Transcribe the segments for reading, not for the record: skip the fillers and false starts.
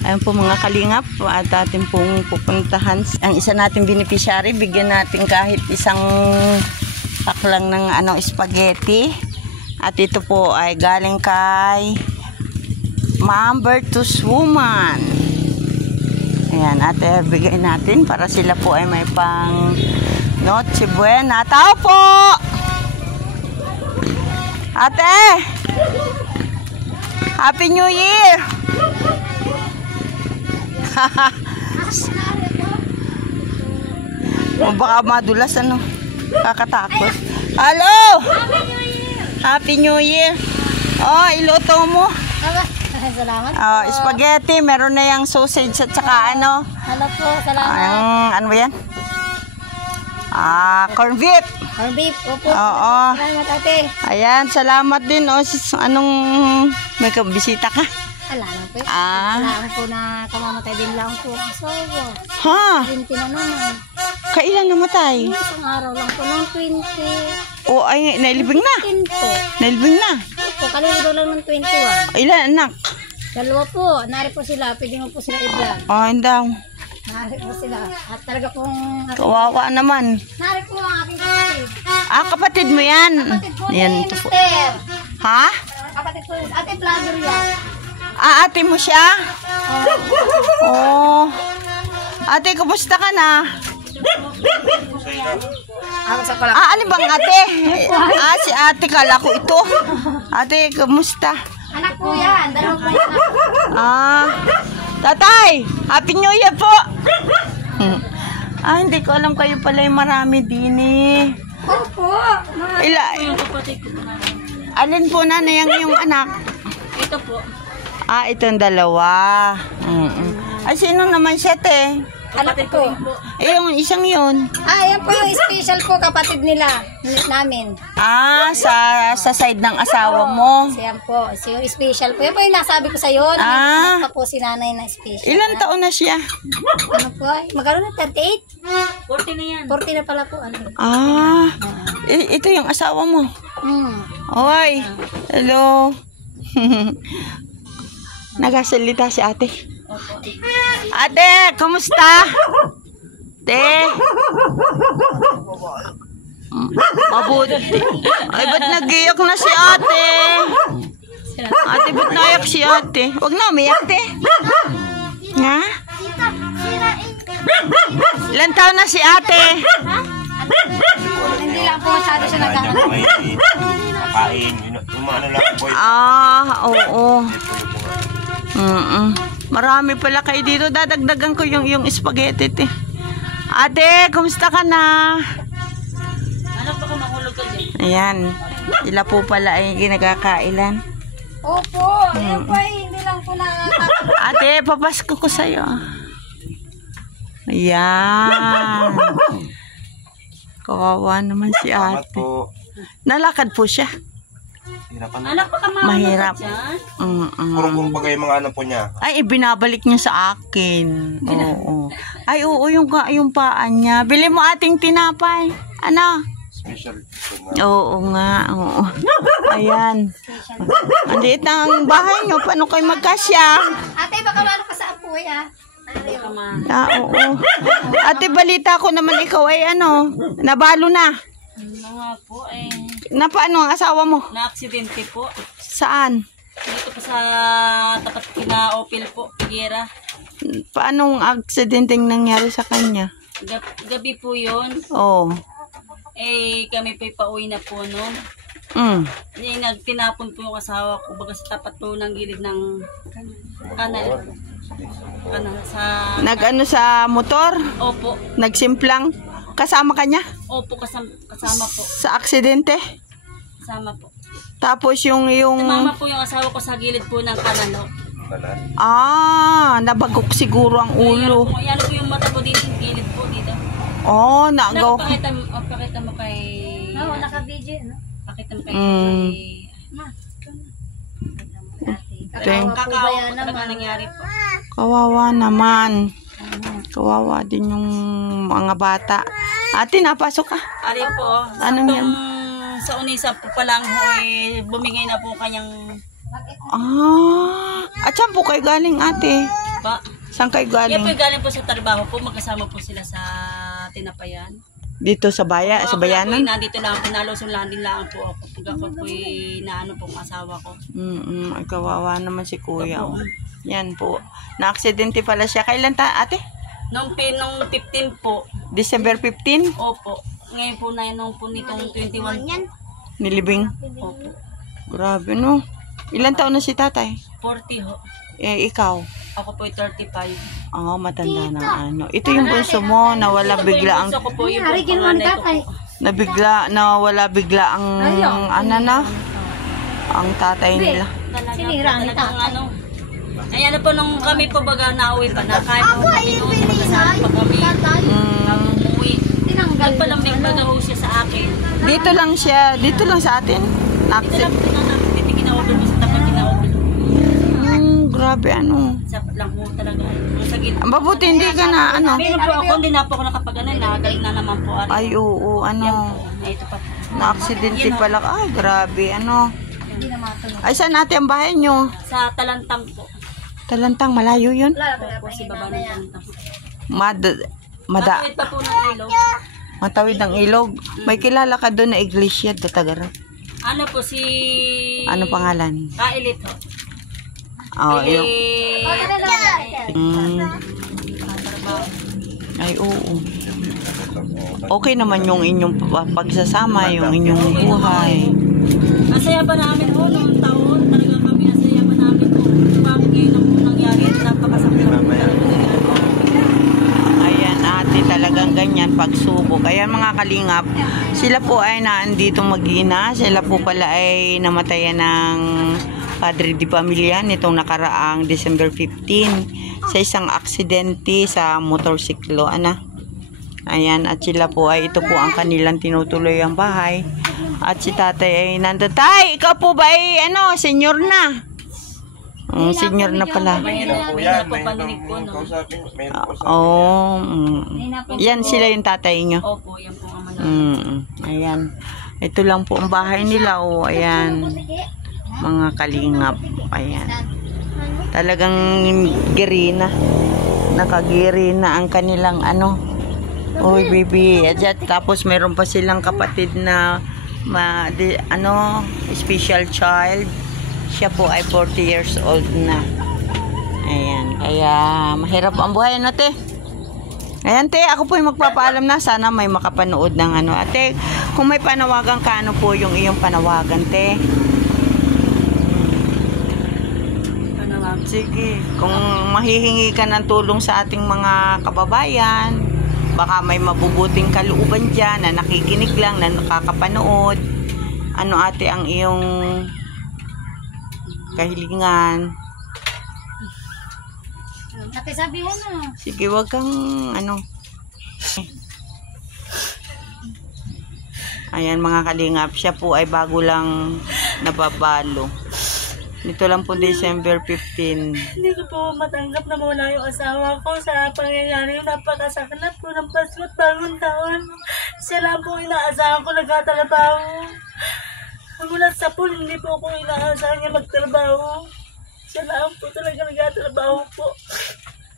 Ayun po mga kalingap, at atin pong pupuntahan ang isa nating beneficiary. Bigyan natin kahit isang pack lang ng spaghetti. At ito po ay galing kay Ma'am Bertus Woman. Ayan, ate, bigay natin para sila po ay may pang Noche Buena. Tao po! Ate! Happy New Year! Baka madulas, kakatakot. Hello! Happy New Year! Oh, iluto mo. Salamat po. Oh, spaghetti, meron na yung sausage at saka Hello po, salamat. ano ba yan? Corn beef. Corn beef, opo. Oo. Salamat ate. Ayan, salamat din. May kabisita ka? Wala lang po. Wala po na kamamatay din lang po. So, Ha? 20 na naman. Kailan namatay? Isang araw lang po ng 20. O, ay, nailibing na. 10 po. Nailibing na. Opo, kalilo lang ng 21. Ilan anak? 2 po. Nari po sila. Pwede mo po sila i-vlog. Daw. Nari po sila. At talaga pong... Kawawa naman. Nari po ang aking kapatid. Kapatid mo yan. Kapatid po Yan, ni ito po. Mister. Ha? Kapatid po. Ate vlogger yan. Ate mo siya? Oh. Ate, kumusta ka na? Alin bang ate? Si ate, kala ko ito. Ate, kumusta? Anak po yan. 2 po yan. Tatay, Happy New Year po. Hindi ko alam kayo pala yung marami din eh. Opo. Alin po na yung anak? Ito po. Itong 2. Ay, sino naman siya, te? Anak ko. Yung isang yun. Yan po yung special po kapatid nila, namin. Sa side ng asawa mo. Siya po, yung special po. Yan po yung nasabi ko sa'yo. Pa po si nanay na special. Ilan taon na siya? Ano po? Magkano na? 38? 40 na yan. 40 na pala po. Ito yung asawa mo. Oy. Hello. Nagasalita si ate. Ate, kumusta? Te. Mabuti. Ay, ba't nag-iyak na si ate? Ate, ba't naiyak si ate? Huwag na, umiyak, te. Nga? Ilan taon na si ate? Hindi lang po masyado siya nagkakaroon. Kain, umano lang po. Oo. Marami pala kayo dito. Dadagdagan ko yung spaghetti, te. Ate, kumusta ka na? Ano pa kung mahulog ka dyan? Ayan. Sila po pala ay ginagakailan. Opo. Yan po ay hindi lang po nakakatawa. Ate, papasko ko sa'yo. Ayan. Kawawa naman si ate. Nalakad po siya. Anak pa ka mahirap. Puro pa kayo mga ano po niya. Ay, ibinabalik niya sa akin. Oo. Ay, oo, yung paan niya. Bili mo ating tinapay. Ano? Special. Oo nga, oo. Ayan. Andiit na ang bahay niyo. Paano kayo magkasya? Ate, baka meron ka sa apoy, Oo. Ate, balita ko naman ikaw ay nabalo na. Mga po Paano ang asawa mo? na-aksidente po. Saan? Dito po sa tapat kina Opel po, Figuera. Paanong aksidenteng nangyari sa kanya? Gabi po yun. Oo. Kami po pauwi na po noon. Nagtinapon po yung asawa ko baga sa tapat po ng gilid ng kanal. Nag-ano sa motor? Opo. Nagsimplang? Kasama ka niya? Opo, kasama po. Sa aksidente? Kasama po. Tapos yung... Tumama po yung asawa ko sa gilid po ng kanal. Nabagok siguro ang ulo. Yan po yung mata ko dito, yung gilid po dito. Nagaw. Pakita mo kay... Oo, naka-video, no? Pakita mo kay... Kakao po talaga nangyari po. Kawawa naman. Kawawa din yung mga bata. Ate, napasok ka? Ari po. Anong yan? Sa Unisa po palang bumigay na po kanyang... At saan po kayo galing, ate? Pa. Saan kayo Yan po galing? galing po sa trabaho po. Magkasama po sila sa Tinapayan. Dito sa Kaya bayanan? po, nandito lang po, nalusong landing lang po ako. Pag ako po naano pong asawa ko. Ay, kawawa naman si kuya. Opo. Oh. Yan po. Na-aksidente pala siya. Kailan ate? Nung 15 po, December 15? opo. Ngayon po na nung po nitong 21 po. Nilibing? Opo. Grabe, no? Ilan taon na si tatay? 40 ho. Ikaw? Ako po 35. Matanda na ano. Ito yung bunso mo, nawala bigla ang... Gusto ko po yung panganay ko po. Nawala bigla ang... Ano na? Ang tatay nila. Talagang ano. Ay ano po nung kami po baga nauwi pa na kahit po kami noon magkasama pa kami bago umuwi. Nagpalambing baga ho siya sa akin. Dito lang sa atin. Ito lang po na titigin ako doon sa tapat kinaupin. Grabe ano. Sapat lang po talaga. Sa gitna. Mabuti hindi ka na ano. Meron po ako, hindi na po ako nakapag-anay. Nakagaling na naman po. Ay oo, Yan ano. po. Ay, ito pa po. Na-aksidente pala. Ay grabe, ano. Ay saan natin ang bahay nyo? Sa Talantang po. Talantang, malayo yun. Opo, si baba ng Talantang. Matawid pa po ng ilog. Matawid ng ilog. May kilala ka doon na iglesia, Tatagara. Ano po si... Ano pangalan? Kailit ho. Yung... Ay, oo. Okay naman yung inyong pagsasama, yung inyong buhay. Masaya pa namin ho noong taon. Talaga kami nasaya pa namin ho. Bakit ngayon ang nangyari? Napakasakit na po. Ayan, ate, talagang ganyan pagsubok. Kaya mga kalingap, sila po ay naandito mag-ina. Sila po pala ay namatayan ng Padre di Pamilya nitong nakaraang December 15 sa isang aksidente sa motorsiklo. Ayan, at sila po ay ito po ang kanilang tinutuloy ang bahay. At si tatay ay nandun. Tay, ikaw po ba ay senior na? Senior na pala. May na po paninig po no. Yan sila yung tatay nyo. Opo, yan po ang manalo. Ayan. Ito lang po ang bahay nila. Ayan. Mga kalingap. Ayan. Talagang giri na. Nakagiri na ang kanilang Oy, baby. At tapos meron pa silang kapatid na special child. Siya po ay 40 years old na. Ayan. Kaya mahirap ang buhay, te? Ayan, te. Ako po yung magpapaalam na. Sana may makapanood ng Ate, kung may panawagan ka, po yung iyong panawagan, te? Panawagan. Sige. Kung mahihingi ka ng tulong sa ating mga kababayan, baka may mabubuting kalooban dyan na nakikinig lang, na nakakapanood. Ate, ang iyong kahilingan? Ate, sabihin na. Sige, wag kang Ayan mga kalingap, siya po ay bago lang nababalo. Nito lang po December 15. Hindi ko po matanggap na mawala yung asawa ko sa pangyayari. Napakasaknap ko ng paswat bagong taon. Siya lang po inaasahan ko nagtatrabaho. Mula sa pool, hindi po ako inaasahan niya magtrabaho. Siya lang po talaga nagtatrabaho po.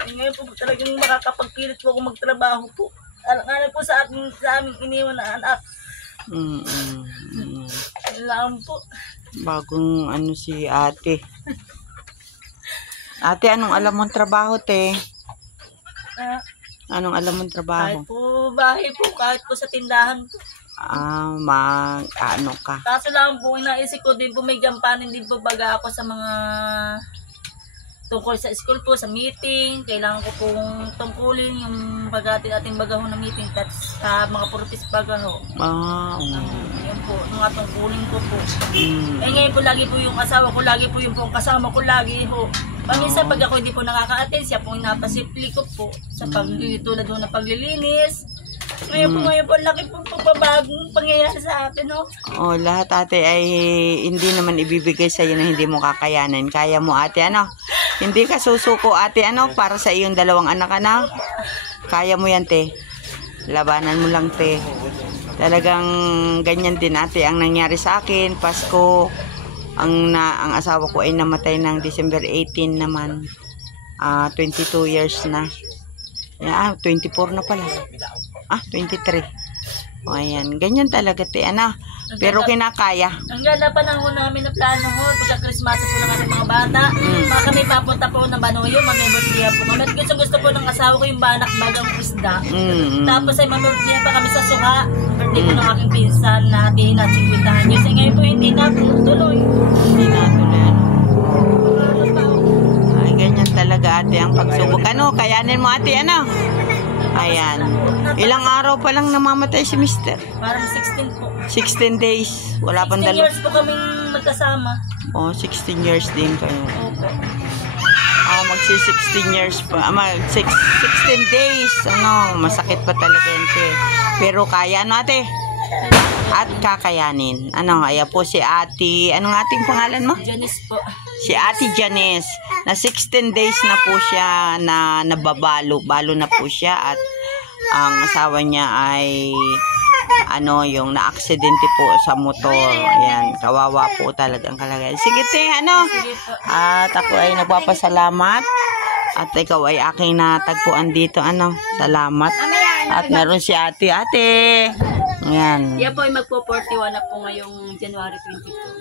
Ngayon po talagang makakapagpilit po ako magtrabaho po. Alang-alang po sa aming iniwan na anak. Siya lang po. Bagong si ate. Ate, anong alam mong trabaho, te? Anong alam mong trabaho? Kahit po bahay po, kahit po sa tindahan po. Ka? Kaso lang po, inaisip ko din po, may gampanin din po baga ako sa mga tungkol sa school po, sa meeting. Kailangan ko pong tungkulin yung ating bagahon na meeting at sa mga purpose bagaho. Yan po, mga tungkulin ko po. Ngayon po, lagi po yung asawa ko, lagi po yung kasama ko, lagi po. Paminsan pag ako hindi po nakaka-attend, siya po yung napasipli ko po sa tulad ng paglilinis. Ngayon po, laki po pagbabagong pangyayari sa atin, no? Lahat, ate, ay hindi naman ibibigay sa'yo na hindi mo kakayanin. Kaya mo, ate, Hindi ka susuko, ate, para sa iyong dalawang anak, Kaya mo yan, te. Labanan mo lang, te. Talagang ganyan din, ate, ang nangyari sa akin. Pasko, ang asawa ko ay namatay ng December 18 naman. 22 years na. 24 na pala. 23. O, ayan. Ganyan talaga, te. Ano? Pero kinakaya. Ang ganda panahon namin na plano ho, pagka-Christmas po ng ating mga bata. Baka kami papunta po ng Banoyo, mamemordiya po kami. At gusto po ng asawa ko yung banak bagang isda. Tapos ay mamemordiya pa kami sa Suha. Birthday po ng aking pinsan na ating na 50 anyos. Eh ngayon po hindi na po tuloy. Hindi na tuloy. Ay, ganyan talaga, ate, ang pagsubok. Ano? Kayanin mo, ate, ano? Ayan. Ilang araw pa lang namamatay si Mister? Parang 16 po. 16 days. Wala pang 16 dalawa. years po kaming magkasama. 16 years din kayo. Opo. Magsi 16 years pa. 16 days. Ano, masakit pa talaga yun, te. Pero kaya, ano, ate? At kakayanin. Ano, kaya po si ate. Anong ating pangalan mo? Janice po. Si ate Janice. Na 16 days na po siya na nababalo. Balo na po siya at ang asawa niya ay yung na-aksidente po sa motor. Ayan, kawawa po talagang kalagayan. Sige, te, ano? At ako ay nagpapasalamat. At ikaw ay aking natagpuan dito, ano? Salamat. At meron si ate. Ayan. Yan po ay magpo-41 na po ngayong January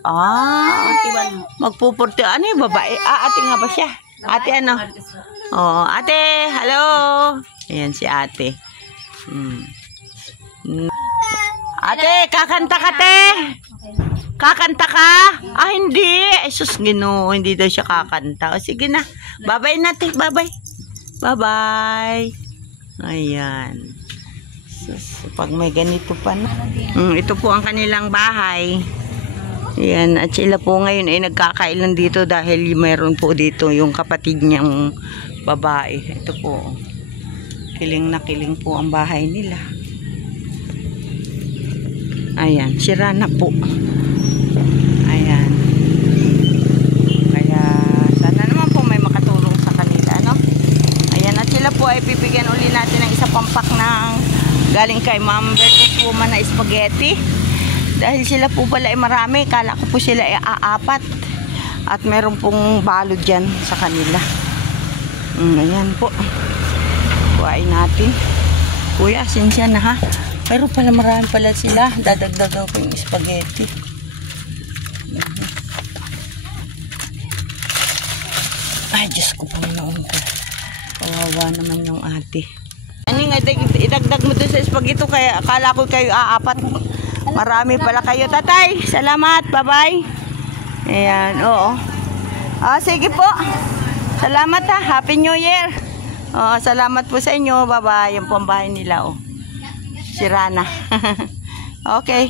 22. 41 mo. Magpupurti. Ano yung babae? Ate nga ba siya? Ate ano? Oo, ate, hello. Ayan si ate. Ate, kakanta ka, te. Kakanta ka? Hindi. Sus, Ginoo, hindi daw siya kakanta. O, sige na. Bye-bye na, te. Bye-bye. Bye-bye. Ayan. Sus, pag may ganito pa na. Ito po ang kanilang bahay. Ayan. At sila po ngayon ay nagkakailan dito dahil mayroon po dito yung kapatid niyang babae. Ito po. Kiling na kiling po ang bahay nila. Ayan, sira na po. Ayan. Kaya sana naman po may makatulong sa kanila, no? Ayan, at sila po ay bibigyan uli natin ng isa pang pack ng galing kay Ma'am Bertus Woman na spaghetti. Dahil sila po pala ay marami, kala ko po sila ay aapat. At meron pong balo dyan sa kanila. Ayan po. Kuhain natin. Kuya, sinsya na, ha? Pero pala marami pala sila. Dadagdagan ko yung spaghetti. Ay, Diyos ko, Panginoon ko. Kawawa naman yung ate. Ano nga, idagdag mo dun sa spaghetti kaya akala ko kayo aapat. Marami pala kayo, tatay. Salamat, bye-bye. Ayan, oo. Sige po. Salamat, ha. Happy New Year. Salamat po sa inyo. Bye-bye. Yung pambahay nila, Sira na. Okay.